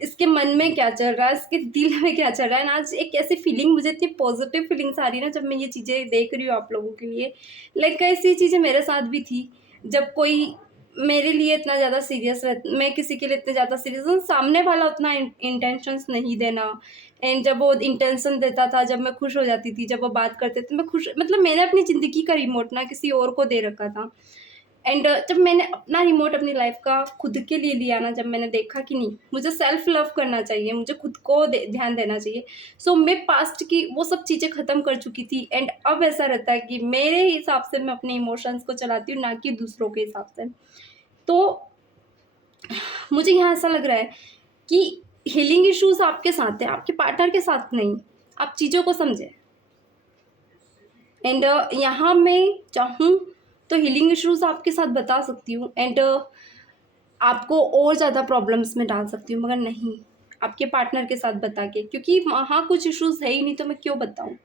इसके मन में क्या चल रहा है, इसके दिल में क्या चल रहा है। ना आज एक ऐसी फीलिंग, मुझे इतनी पॉजिटिव फीलिंग्स आ रही है ना जब मैं ये चीज़ें देख रही हूँ आप लोगों के लिए। लाइक ऐसी चीज़ें मेरे साथ भी थी, जब कोई मेरे लिए इतना ज़्यादा सीरियस मैं किसी के लिए इतने ज़्यादा सीरियस हूँ, सामने वाला उतना इंटेंशंस नहीं देना। एंड जब वो इंटेंशन देता था, जब मैं खुश हो जाती थी, जब वो बात करते थे मैं खुश, मतलब मैंने अपनी ज़िंदगी का रिमोट ना किसी और को दे रखा था। एंड जब मैंने अपना रिमोट अपनी लाइफ का खुद के लिए लिया ना, जब मैंने देखा कि नहीं मुझे सेल्फ लव करना चाहिए, मुझे खुद को ध्यान देना चाहिए, सो मैं पास्ट की वो सब चीज़ें ख़त्म कर चुकी थी। एंड अब ऐसा रहता है कि मेरे हिसाब से मैं अपने इमोशंस को चलाती हूँ, ना कि दूसरों के हिसाब से। तो मुझे यहाँ ऐसा लग रहा है कि हीलिंग इश्यूज आपके साथ है, आपके पार्टनर के साथ नहीं। आप चीज़ों को समझें। एंड यहाँ मैं चाहूँ तो हीलिंग इश्यूज आपके साथ बता सकती हूँ एंड आपको और ज़्यादा प्रॉब्लम्स में डाल सकती हूँ, मगर नहीं आपके पार्टनर के साथ बता के, क्योंकि वहाँ कुछ इश्यूज है ही नहीं तो मैं क्यों बताऊँ।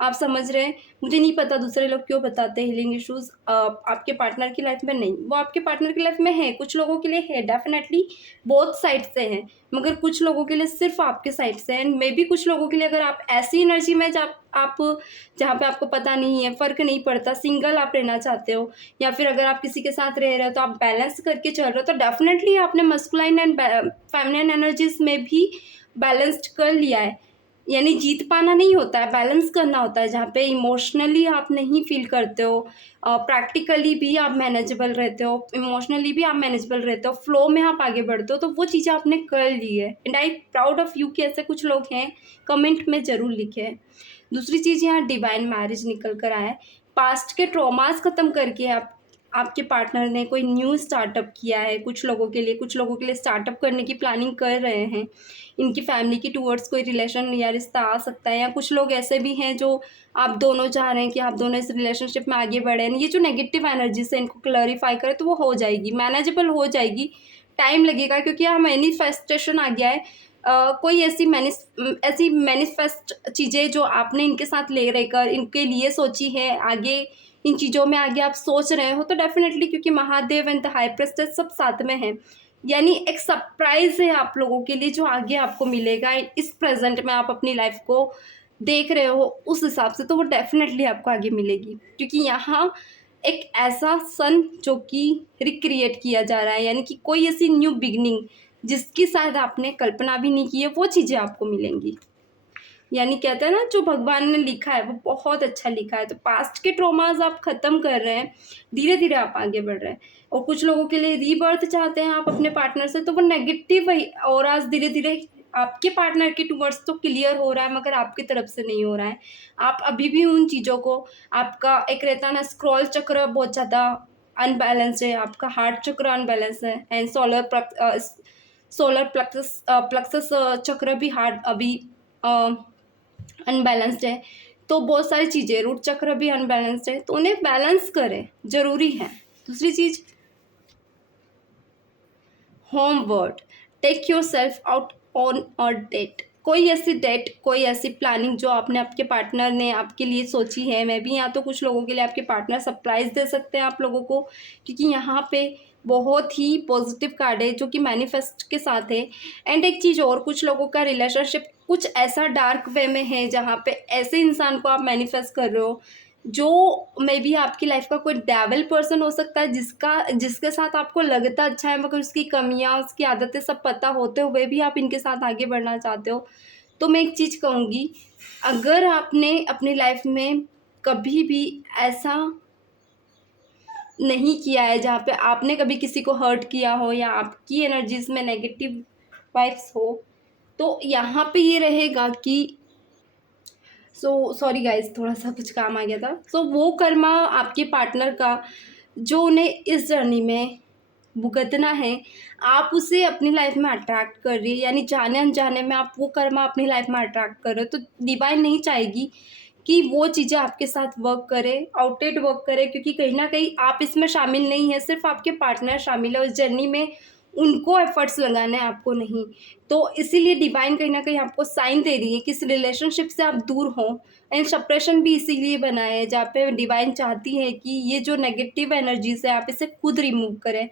आप समझ रहे हैं। मुझे नहीं पता दूसरे लोग क्यों बताते हैं हीलिंग इश्यूज़ आपके पार्टनर की लाइफ में नहीं, वो आपके पार्टनर की लाइफ में है, कुछ लोगों के लिए है डेफ़िनेटली, बोथ साइड से हैं, मगर कुछ लोगों के लिए सिर्फ़ आपके साइड से है एंड मे बी कुछ लोगों के लिए अगर आप ऐसी एनर्जी में आप जहाँ पे आपको पता नहीं है, फ़र्क नहीं पड़ता, सिंगल आप रहना चाहते हो या फिर अगर आप किसी के साथ रह रहे हो तो आप बैलेंस करके चल रहे हो, तो डेफ़िनेटली आपने मस्कुलाइन एंड फेमिनिन एनर्जीज़ में भी बैलेंस्ड कर लिया है। यानी जीत पाना नहीं होता है, बैलेंस करना होता है, जहाँ पे इमोशनली आप नहीं फील करते हो, प्रैक्टिकली भी आप मैनेजेबल रहते हो, इमोशनली भी आप मैनेजेबल रहते हो, फ्लो में आप आगे बढ़ते हो, तो वो चीज़ें आपने कर ली है and I proud of you कि ऐसे कुछ लोग हैं, कमेंट में ज़रूर लिखें। दूसरी चीज़ यहाँ डिवाइन मैरिज निकल कर आया है, पास्ट के ट्रॉमास ख़त्म करके आपके पार्टनर ने कोई न्यू स्टार्टअप किया है, कुछ लोगों के लिए स्टार्टअप करने की प्लानिंग कर रहे हैं, इनकी फैमिली की टूवर्ड्स कोई रिलेशन या रिश्ता आ सकता है, या कुछ लोग ऐसे भी हैं जो आप दोनों चाह रहे हैं कि आप दोनों इस रिलेशनशिप में आगे बढ़ें। ये जो नेगेटिव एनर्जी से इनको क्लैरिफाई करें तो वो हो जाएगी, मैनेजेबल हो जाएगी, टाइम लगेगा क्योंकि यहाँ मैनिफेस्टेशन आ गया है। कोई ऐसी मैनिफेस्ट चीज़ें जो आपने इनके साथ ले रहकर इनके लिए सोची है, आगे इन चीज़ों में आगे आप सोच रहे हो, तो डेफिनेटली क्योंकि महादेव एंड द हाई प्रेस्टेस सब साथ में हैं, यानी एक सरप्राइज है आप लोगों के लिए जो आगे आपको मिलेगा इस प्रेजेंट में आप अपनी लाइफ को देख रहे हो उस हिसाब से, तो वो डेफिनेटली आपको आगे मिलेगी क्योंकि यहाँ एक ऐसा सन जो कि रिक्रिएट किया जा रहा है, यानी कि कोई ऐसी न्यू बिगनिंग जिसकी शायद आपने कल्पना भी नहीं की है, वो चीज़ें आपको मिलेंगी। यानी कहते हैं ना जो भगवान ने लिखा है वो बहुत अच्छा लिखा है, तो पास्ट के ट्रॉमास आप ख़त्म कर रहे हैं, धीरे धीरे आप आगे बढ़ रहे हैं। और कुछ लोगों के लिए रीबर्थ चाहते हैं आप अपने पार्टनर से, तो वो नेगेटिव और आज धीरे धीरे आपके पार्टनर के टूवर्ड्स तो क्लियर हो रहा है मगर आपकी तरफ से नहीं हो रहा है। आप अभी भी उन चीज़ों को, आपका एक रहता ना स्क्रॉल चक्र बहुत ज़्यादा अनबैलेंस है, आपका हार्ट चक्र अनबैलेंस है एंड सोलर प्लक्सस चक्र भी हार्ट अभी अनबैलेंस्ड है, तो बहुत सारी चीज़ें, रूट चक्र भी अनबैलेंस्ड है, तो उन्हें बैलेंस करें ज़रूरी है। दूसरी चीज़, homework, take yourself out on a date. कोई ऐसी डेट, कोई ऐसी प्लानिंग जो आपने आपके पार्टनर ने आपके लिए सोची है, मैं भी यहाँ तो कुछ लोगों के लिए आपके पार्टनर सरप्राइज दे सकते हैं आप लोगों को, क्योंकि यहाँ पे बहुत ही पॉजिटिव कार्ड है जो कि मैनिफेस्ट के साथ है। एंड एक चीज़ और, कुछ लोगों का रिलेशनशिप कुछ ऐसा डार्क वे में है जहाँ पे ऐसे इंसान को आप मैनिफेस्ट कर रहे हो जो मे बी आपकी लाइफ का कोई डेविल पर्सन हो सकता है, जिसके साथ आपको लगता अच्छा है मगर उसकी कमियां, उसकी आदतें सब पता होते हुए भी आप इनके साथ आगे बढ़ना चाहते हो। तो मैं एक चीज़ कहूँगी, अगर आपने अपनी लाइफ में कभी भी ऐसा नहीं किया है जहाँ पे आपने कभी किसी को हर्ट किया हो या आपकी एनर्जीज में नेगेटिव वाइब्स हो, तो यहाँ पे ये रहेगा कि सॉरी गाइज, थोड़ा सा कुछ काम आ गया था। वो कर्मा आपके पार्टनर का जो उन्हें इस जर्नी में भुगतना है, आप उसे अपनी लाइफ में अट्रैक्ट कर रही है, यानी जाने अनजाने में आप वो कर्मा अपनी लाइफ में अट्रैक्ट कर रहे हो। तो डिवाइन नहीं चाहेगी कि वो चीज़ें आपके साथ वर्क करे, आउटेड वर्क करे, क्योंकि कहीं ना कहीं आप इसमें शामिल नहीं है, सिर्फ आपके पार्टनर शामिल है उस जर्नी में, उनको एफर्ट्स लगाना है, आपको नहीं। तो इसीलिए डिवाइन कहीं ना कहीं आपको साइन दे रही है कि इस रिलेशनशिप से आप दूर हो। एंड सेपरेशन भी इसीलिए बना है जहाँ पे डिवाइन चाहती है कि ये जो नेगेटिव एनर्जीज है आप इसे खुद रिमूव करें,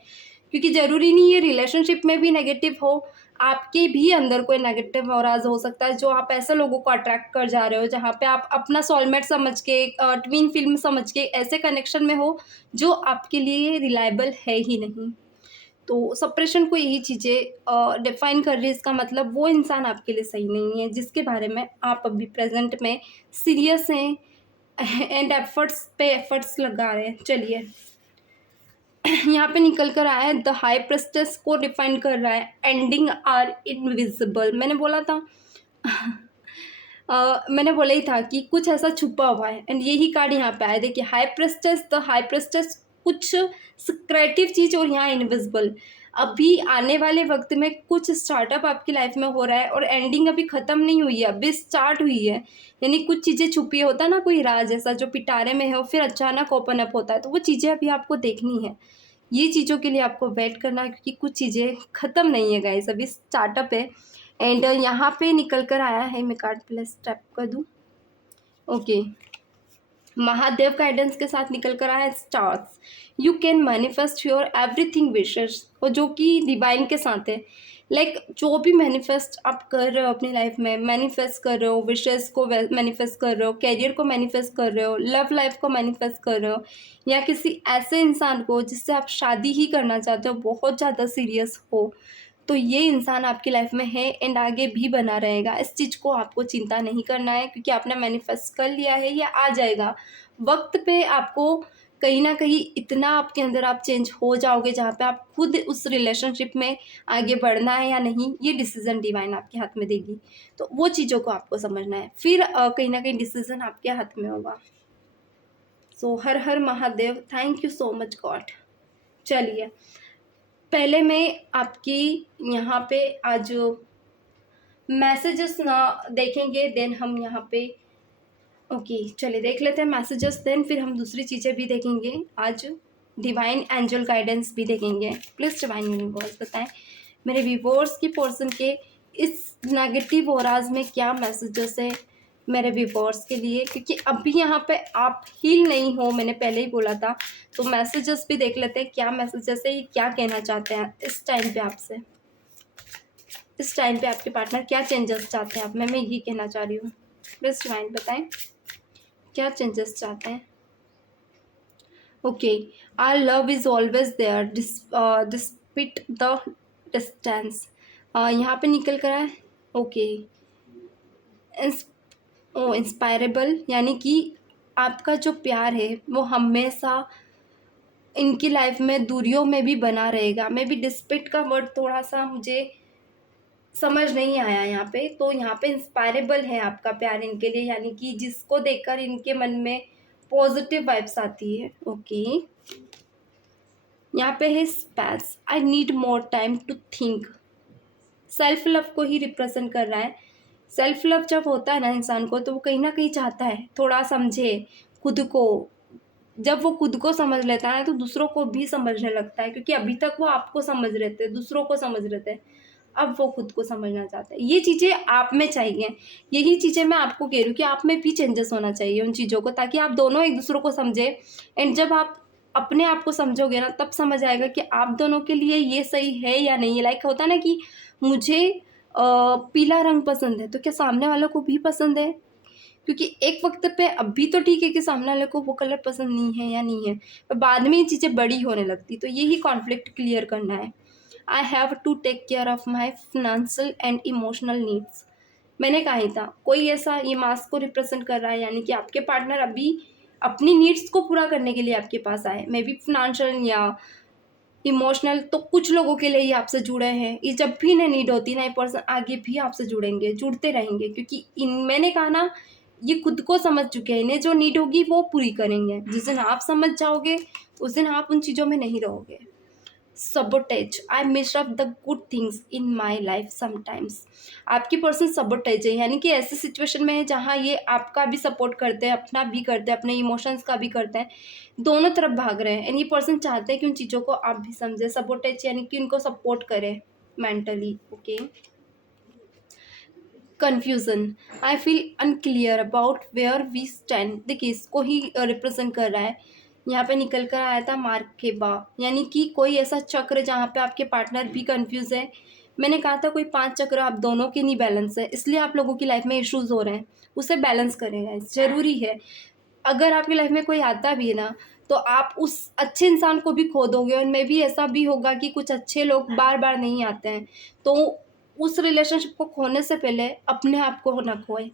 क्योंकि ज़रूरी नहीं है रिलेशनशिप में भी नेगेटिव हो, आपके भी अंदर कोई नेगेटिव औराज हो सकता है जो आप ऐसे लोगों को अट्रैक्ट कर जा रहे हो जहाँ पे आप अपना सोलमेट समझ के, ट्विन फिल्म समझ के ऐसे कनेक्शन में हो जो आपके लिए रिलायबल है ही नहीं। तो सेपरेशन को यही चीज़ें डिफाइन कर रही है, इसका मतलब वो इंसान आपके लिए सही नहीं है जिसके बारे में आप अभी प्रेजेंट में सीरियस हैं एंड एफर्ट्स पे एफर्ट्स लगा रहे हैं। चलिए, यहाँ पे निकल कर आया है द हाई प्रेस्टेस को डिफाइन कर रहा है, एंडिंग आर इनविजिबल। मैंने बोला था मैंने बोला ही था कि कुछ ऐसा छुपा हुआ है एंड यही कार्ड यहाँ पे आया। देखिए, हाई प्रेस्टेस, द हाई प्रेस्टेस कुछ सिक्रेटिव चीज़ और यहाँ इनविजिबल। अभी आने वाले वक्त में कुछ स्टार्टअप आपकी लाइफ में हो रहा है और एंडिंग अभी ख़त्म नहीं हुई है, अभी स्टार्ट हुई है। यानी कुछ चीज़ें छुपी होता है ना, कोई राज ऐसा जो पिटारे में है और फिर अचानक ओपन अप होता है, तो वो चीज़ें अभी आपको देखनी है। ये चीज़ों के लिए आपको वेट करना है क्योंकि कुछ चीज़ें ख़त्म नहीं है गाइस, अभी स्टार्टअप है। एंड यहाँ पे निकल कर आया है, मैं कार्ड प्लस टैप कर दूँ, ओके, महादेव गाइडेंस के साथ निकल कर आया stars. You can manifest your everything wishes, और जो कि डिवाइन के साथ है। लाइक जो भी मैनिफेस्ट आप कर रहे हो अपनी लाइफ में, मैनिफेस्ट कर रहे हो, विशेस को मैनिफेस्ट कर रहे हो, कैरियर को मैनिफेस्ट कर रहे हो, लव लाइफ को मैनिफेस्ट कर रहे हो, या किसी ऐसे इंसान को जिससे आप शादी ही करना चाहते हो, बहुत ज़्यादा सीरियस हो, तो ये इंसान आपकी लाइफ में है एंड आगे भी बना रहेगा। इस चीज़ को आपको चिंता नहीं करना है, क्योंकि आपने मैनिफेस्ट कर लिया है, ये आ जाएगा वक्त पे। आपको कहीं ना कहीं इतना आपके अंदर आप चेंज हो जाओगे जहाँ पे आप खुद उस रिलेशनशिप में आगे बढ़ना है या नहीं, ये डिसीजन डिवाइन आपके हाथ में देगी। तो वो चीज़ों को आपको समझना है, फिर कहीं ना कहीं डिसीजन आपके हाथ में होगा। So Har Har Mahadev, thank you so much God. चलिए, पहले मैं आपकी यहाँ पे आज मैसेजेस ना देखेंगे, देन हम यहाँ पे ओके चलिए देख लेते हैं मैसेजेस, देन फिर हम दूसरी चीज़ें भी देखेंगे आज। डिवाइन एंजल गाइडेंस भी देखेंगे। प्लीज़ डिवाइन यूनिवर्स बताएं मेरे व्यूअर्स की पोर्शन के इस नेगेटिव ओराज में क्या मैसेजेस है मेरे व्यूअर्स के लिए, क्योंकि अभी यहाँ पे आप हील नहीं हो, मैंने पहले ही बोला था। तो मैसेजेस भी देख लेते हैं क्या मैसेजेस है, ये क्या कहना चाहते हैं इस टाइम पे आपसे। इस टाइम पे आपके पार्टनर क्या चेंजेस चाहते हैं आप मैं यही कहना चाह रही हूँ। प्लीज डिवाइन बताएं क्या चेंजेस चाहते हैं। Okay, our love is always there despite the distance, यहाँ पे निकल कर है। ओके, इंस्पायरेबल, यानी कि आपका जो प्यार है वो हमेशा इनकी लाइफ में दूरियों में भी बना रहेगा। मे बी डिस्पिट का वर्ड थोड़ा सा मुझे समझ नहीं आया यहाँ पे, तो यहाँ पे इंस्पायरेबल है आपका प्यार इनके लिए, यानी कि जिसको देखकर इनके मन में पॉजिटिव वाइब्स आती है। ओके, यहाँ पे है space, I need more time to think. Self love को ही रिप्रेजेंट कर रहा है। सेल्फ लव जब होता है ना इंसान को, तो वो कहीं ना कहीं चाहता है थोड़ा समझे खुद को। जब वो खुद को समझ लेता है तो दूसरों को भी समझने लगता है, क्योंकि अभी तक वो आपको समझ रहे थे, दूसरों को समझ रहे थे, अब वो खुद को समझना चाहते हैं। ये चीज़ें आप में चाहिए, यही चीज़ें मैं आपको कह रही हूँ कि आप में भी चेंजेस होना चाहिए उन चीज़ों को, ताकि आप दोनों एक दूसरों को समझे। एंड जब आप अपने आप को समझोगे ना, तब समझ आएगा कि आप दोनों के लिए ये सही है या नहीं। लाइक होता ना कि मुझे पीला रंग पसंद है, तो क्या सामने वालों को भी पसंद है? क्योंकि एक वक्त पे अभी तो ठीक है कि सामने वाले को वो कलर पसंद नहीं है या नहीं है, पर बाद में ये चीज़ें बड़ी होने लगती, तो यही कॉन्फ्लिक्ट क्लियर करना है। I have to take care of my financial and emotional needs. मैंने कहा ही था, कोई ऐसा ये मास्क को रिप्रेजेंट कर रहा है, यानी कि आपके पार्टनर अभी अपनी नीड्स को पूरा करने के लिए आपके पास आए, मे बी फिनेंशियल या इमोशनल। तो कुछ लोगों के लिए ये आपसे जुड़े हैं, ये जब भी इन्हें नीड होती है ना, ये पर्सन आगे भी आपसे जुड़ेंगे, जुड़ते रहेंगे, क्योंकि इन मैंने कहा ना, ये खुद को समझ चुके हैं, इन्हें जो नीड होगी वो पूरी करेंगे। जिस दिन आप समझ जाओगे उस दिन आप उन चीज़ों में नहीं रहोगे। Sabotage, I mess up the good things in my life sometimes. आपकी पर्सन सबोटेज है, यानी कि ऐसे सिचुएशन में है जहाँ ये आपका भी सपोर्ट करते हैं, अपना भी करते हैं, अपने इमोशंस का भी करते हैं, दोनों तरफ भाग रहे हैं। एंड ये पर्सन चाहते हैं कि उन चीज़ों को आप भी समझे। सबोटेज यानी कि उनको सपोर्ट करें mentally. Okay, confusion, I feel unclear about where we stand. देखिए, इसको ही रिप्रेजेंट कर रहा है। यहाँ पे निकल कर आया था मार्केबा, यानी कि कोई ऐसा चक्र जहाँ पे आपके पार्टनर भी कंफ्यूज है। मैंने कहा था कोई 5 चक्र आप दोनों के नहीं बैलेंस है, इसलिए आप लोगों की लाइफ में इश्यूज हो रहे हैं। उसे बैलेंस करें, ज़रूरी है। अगर आपकी लाइफ में कोई आता भी है ना, तो आप उस अच्छे इंसान को भी खो दोगे, और मे भी ऐसा भी होगा कि कुछ अच्छे लोग बार बार नहीं आते हैं। तो उस रिलेशनशिप को खोने से पहले अपने आप को ना खोए,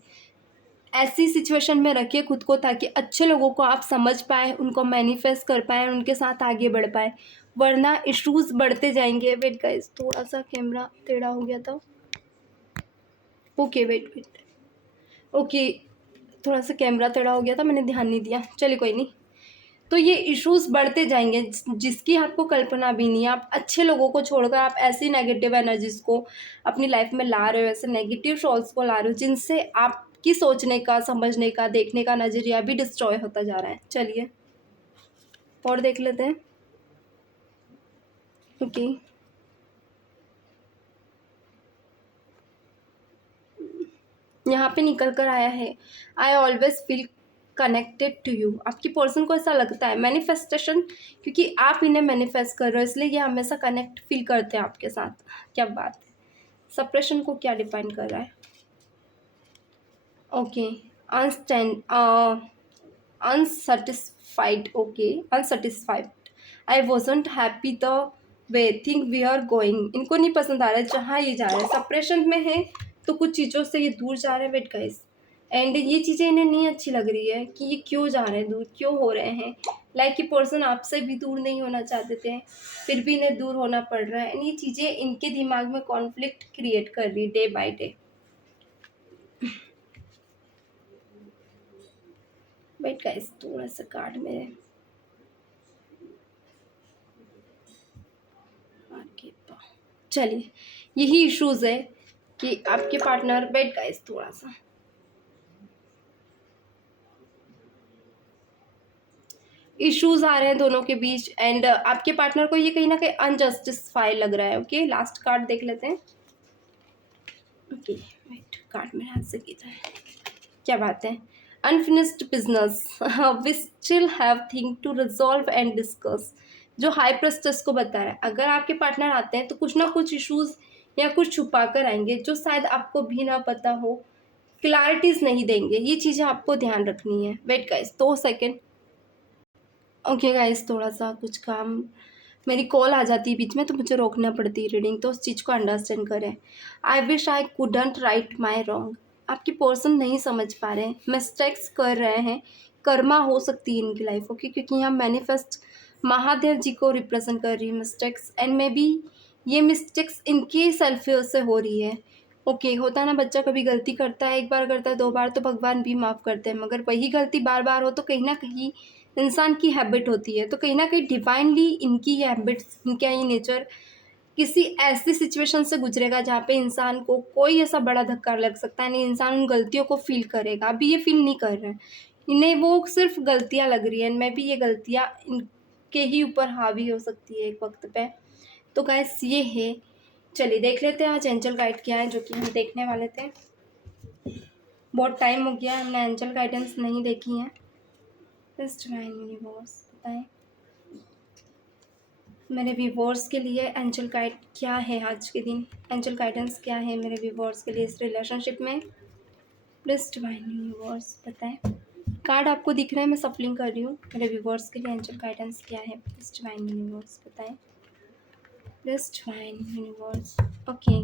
ऐसी सिचुएशन में रखिए खुद को, ताकि अच्छे लोगों को आप समझ पाए, उनको मैनिफेस्ट कर पाए, उनके साथ आगे बढ़ पाए, वरना इश्यूज बढ़ते जाएंगे। वेट गाइस, थोड़ा सा कैमरा टेढ़ा हो गया था। ओके वेट वेट, ओके, थोड़ा सा कैमरा टेढ़ा हो गया था, मैंने ध्यान नहीं दिया, चलिए कोई नहीं। तो ये इश्यूज बढ़ते जाएंगे जिसकी आपको कल्पना भी नहीं है। आप अच्छे लोगों को छोड़कर आप ऐसी नेगेटिव एनर्जीज को अपनी लाइफ में ला रहे हो, ऐसे नेगेटिव सोल्स को ला रहे हो, जिनसे आपकी सोचने का, समझने का, देखने का नज़रिया भी डिस्ट्रॉय होता जा रहा है। चलिए और देख लेते हैं। ओके, यहाँ पे निकल कर आया है I always feel connected to you. आपकी पर्सन को ऐसा लगता है, मैनिफेस्टेशन, क्योंकि आप इन्हें मैनिफेस्ट कर रहे हो इसलिए ये हमेशा कनेक्ट फील करते हैं आपके साथ। क्या बात है। सप्रेशन को क्या डिफाइन कर रहा है? Okay, unsatisfied. Okay, unsatisfied. I wasn't happy the way think we are going. इनको नहीं पसंद आ रहा है जहाँ ये जा रहा है। सप्रेशन में है तो कुछ चीज़ों से ये दूर जा रहे हैं। वेट गाइस, एंड ये चीज़ें इन्हें नहीं अच्छी लग रही है कि ये क्यों जा रहे हैं दूर, क्यों हो रहे हैं। लाइक ये पर्सन आपसे भी दूर नहीं होना चाहते थे, फिर भी इन्हें दूर होना पड़ रहा है। एंड ये चीज़ें इनके दिमाग में कॉन्फ्लिक्ट क्रिएट कर रही day by day. Wait guys, थोड़ा सा कार्ड मेरे चलिए, यही इश्यूज है कि आपके पार्टनर, वेट गाइस थोड़ा सा, इश्यूज आ रहे हैं दोनों के बीच। एंड आपके पार्टनर को ये कहीं ना कहीं अनजस्टिफाई लग रहा है। ओके, लास्ट कार्ड देख लेते हैं। ओके, वेट, कार्ड मेरे हाथ से गिरा है। क्या बात है। Unfinished business, we still have thing to resolve and discuss. जो हाई प्रेस्टेस को बता रहा है, अगर आपके पार्टनर आते हैं तो कुछ ना कुछ इश्यूज या कुछ छुपा कर आएंगे जो शायद आपको भी ना पता हो, क्लैरिटीज नहीं देंगे। ये चीज़ें आपको ध्यान रखनी है। Wait guys 2 second. Okay guys, थोड़ा सा कुछ काम, मेरी कॉल आ जाती है बीच में तो मुझे रोकना पड़ती है रीडिंग, तो उस चीज़ को अंडरस्टैंड करें। I wish I couldn't right my wrong. आपकी पर्सन नहीं समझ पा रहे हैं, मिस्टेक्स कर रहे हैं, कर्मा हो सकती है इनकी लाइफ। ओके, क्योंकि यहाँ मैनिफेस्ट महादेव जी को रिप्रेजेंट कर रही है मिस्टेक्स, एंड मे बी ये मिस्टेक्स इनकी सेल्फ से हो रही है। ओके, होता है ना, बच्चा कभी गलती करता है, एक बार करता है, 2 बार तो भगवान भी माफ़ करते हैं, मगर वही गलती बार बार हो तो कहीं ना कहीं इंसान की हैबिट होती है। तो कहीं ना कहीं डिवाइनली इनकी ये हैबिट्स, इनका ये नेचर किसी ऐसी सिचुएशन से गुजरेगा जहाँ पे इंसान को कोई ऐसा बड़ा धक्का लग सकता है, नहीं इंसान उन गलतियों को फील करेगा। अभी ये फील नहीं कर रहे हैं, इन्हें वो सिर्फ गलतियाँ लग रही हैं। मैं भी ये गलतियाँ इनके ही ऊपर हावी हो सकती है एक वक्त पे। तो गाइस ये है, चलिए देख लेते हैं आज एंजल गाइड क्या है जो कि हम देखने वाले थे। बहुत टाइम हो गया, हमने एंजल गाइडेंस नहीं देखी है। डिवाइन यूनिवर्स बताएं मेरे व्यूवर्स के लिए एंजल गाइड क्या है आज के दिन, एंजल गाइडेंस क्या है मेरे व्यूवर्स के लिए इस रिलेशनशिप में। प्लीज डिवाइन यूनिवर्स बताएं। कार्ड आपको दिख रहा है, मैं सफलिंग कर रही हूँ। मेरे व्यूवर्स के लिए एंजल गाइडेंस क्या है, प्लीज डिवाइन यूनिवर्स बताएं। Please divine universe. ओके,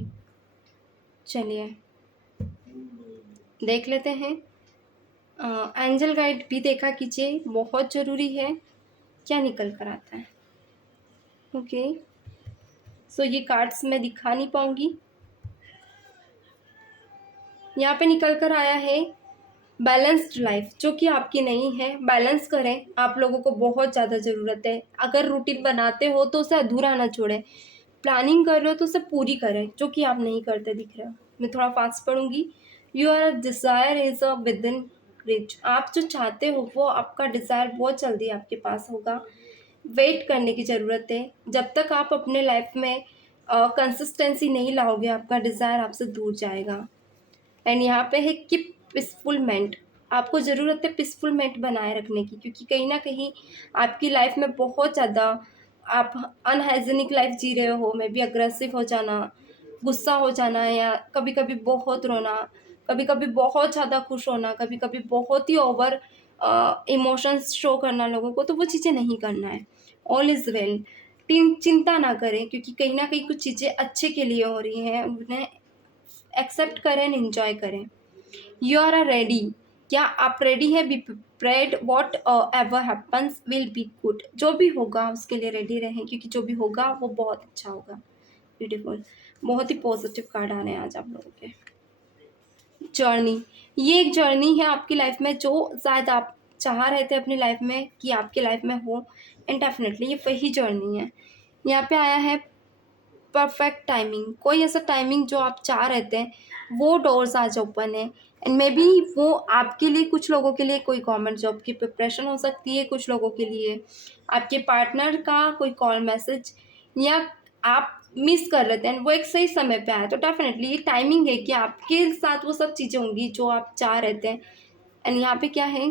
चलिए देख लेते हैं। एंजल गाइड भी देखा कीजिए, बहुत ज़रूरी है क्या निकल कर आता है। ओके, सो ये कार्ड्स मैं दिखा नहीं पाऊंगी। यहाँ पे निकल कर आया है बैलेंस्ड लाइफ, जो कि आपकी नहीं है। बैलेंस करें, आप लोगों को बहुत ज़्यादा ज़रूरत है। अगर रूटीन बनाते हो तो उसे अधूरा ना छोड़ें, प्लानिंग कर रहे हो तो उसे पूरी करें, जो कि आप नहीं करते दिख रहे हो। मैं थोड़ा फास्ट पढ़ूंगी। Your desire is a within reach. आप जो चाहते हो वो आपका डिज़ायर बहुत जल्दी आपके पास होगा। वेट करने की ज़रूरत है। जब तक आप अपने लाइफ में कंसिस्टेंसी नहीं लाओगे, आपका डिज़ायर आपसे दूर जाएगा। एंड यहाँ पे है कि पीसफुलमेंट, आपको ज़रूरत है पीसफुलमेंट बनाए रखने की, क्योंकि कहीं ना कहीं आपकी लाइफ में बहुत ज़्यादा आप अनहाइजीनिक लाइफ जी रहे हो। मे बी अग्रेसिव हो जाना, गुस्सा हो जाना, या कभी कभी बहुत रोना, कभी कभी बहुत ज़्यादा खुश होना, कभी कभी बहुत ही ओवर इमोशंस शो करना लोगों को, तो वो चीज़ें नहीं करना है। ऑल इज़ वेल, चिंता ना करें, क्योंकि कहीं ना कहीं कुछ चीज़ें अच्छे के लिए हो रही हैं, उन्हें एक्सेप्ट करें एंड एंजॉय करें। यू आर रेडी, क्या आप रेडी है? Be prepared, what ever happens will be good. जो भी होगा उसके लिए रेडी रहें, क्योंकि जो भी होगा वो बहुत अच्छा होगा। ब्यूटीफुल, बहुत ही पॉजिटिव कार्ड आ रहे हैं आज आप लोगों के। जर्नी, ये एक जर्नी है आपकी लाइफ में जो शायद आप चाह रहे थे अपनी लाइफ में कि आपकी लाइफ में हो, एंड डेफिनेटली ये वही जर्नी है। यहाँ पे आया है परफेक्ट टाइमिंग, कोई ऐसा टाइमिंग जो आप चाह रहे थे वो डोर्स आज ओपन है। एंड मे बी वो आपके लिए, कुछ लोगों के लिए कोई गवर्नमेंट जॉब की प्रिपरेशन हो सकती है, कुछ लोगों के लिए आपके पार्टनर का कोई कॉल मैसेज, या आप मिस कर रहे थे एंड वो एक सही समय पे आया, तो डेफिनेटली ये टाइमिंग है कि आपके साथ वो सब चीज़ें होंगी जो आप चाह रहे थे। एंड यहाँ पे क्या है,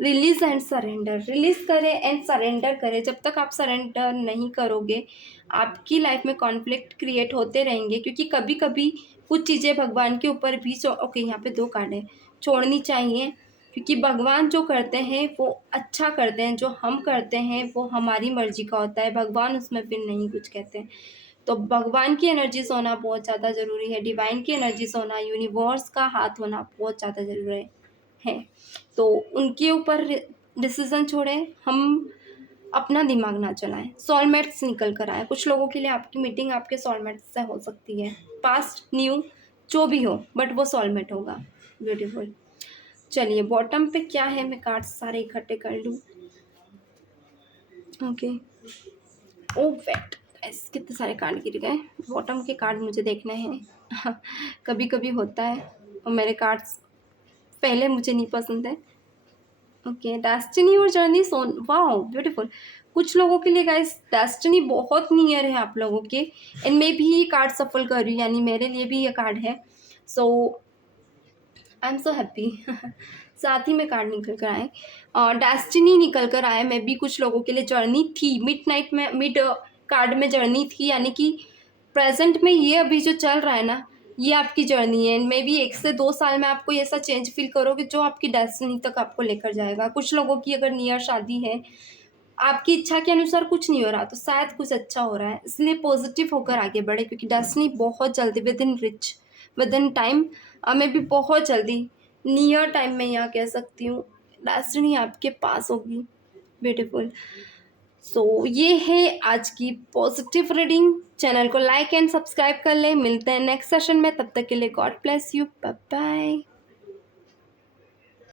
रिलीज एंड सरेंडर, रिलीज करें एंड सरेंडर करें। जब तक आप सरेंडर नहीं करोगे आपकी लाइफ में कॉन्फ्लिक्ट क्रिएट होते रहेंगे, क्योंकि कभी कभी कुछ चीज़ें भगवान के ऊपर भी ओके यहाँ पे 2 कार्ड है, छोड़नी चाहिए, क्योंकि भगवान जो करते हैं वो अच्छा करते हैं, जो हम करते हैं वो हमारी मर्जी का होता है, भगवान उसमें फिर नहीं कुछ कहते हैं। तो भगवान की एनर्जीज होना बहुत ज़्यादा ज़रूरी है, डिवाइन की एनर्जीज होना, यूनिवर्स का हाथ होना बहुत ज़्यादा ज़रूरी है। तो उनके ऊपर डिसीजन छोड़ें, हम अपना दिमाग ना चलाएं। सोलमेट्स निकल कर आए, कुछ लोगों के लिए आपकी मीटिंग आपके सोलमेट्स से हो सकती है, पास्ट न्यू जो भी हो, बट वो सोलमेट होगा। ब्यूटीफुल। चलिए बॉटम पे क्या है, मैं कार्ड सारे इकट्ठे कर लूँ। ओके, ओ वेट, कितने सारे कार्ड गिर गए। बॉटम के कार्ड मुझे देखने हैं कभी कभी होता है, और मेरे कार्ड्स पहले मुझे नहीं पसंद है। ओके, डेस्टिनी और जर्नी सोन, वाओ ब्यूटीफुल। कुछ लोगों के लिए गाइस डेस्टिनी बहुत नियर है आप लोगों के, एंड मैं भी ये कार्ड सफल कर रही हूँ, यानी मेरे लिए भी ये कार्ड है। सो आई एम सो हैप्पी साथ ही में कार्ड निकल कर आए, डेस्टिनी निकल कर आए। मैं भी कुछ लोगों के लिए जर्नी थी, मिड नाइट में मिड कार्ड में जर्नी थी, यानी कि प्रेजेंट में ये अभी जो चल रहा है ना, ये आपकी जर्नी है। मे बी 1 से 2 साल में आपको ऐसा चेंज फील करोगे जो आपकी डेस्टिनी तक आपको लेकर जाएगा। कुछ लोगों की अगर नियर शादी है, आपकी इच्छा के अनुसार कुछ नहीं हो रहा, तो शायद कुछ अच्छा हो रहा है, इसलिए पॉजिटिव होकर आगे बढ़े, क्योंकि डेस्टिनी बहुत जल्दी विद इन टाइम, मैं भी बहुत जल्दी नियर टाइम में यहाँ कह सकती हूँ डेस्टिनी आपके पास होगी। ब्यूटीफुल। सो ये है आज की पॉजिटिव रीडिंग। चैनल को लाइक एंड सब्सक्राइब कर लें। मिलते हैं नेक्स्ट सेशन में, तब तक के लिए God bless you, bye bye.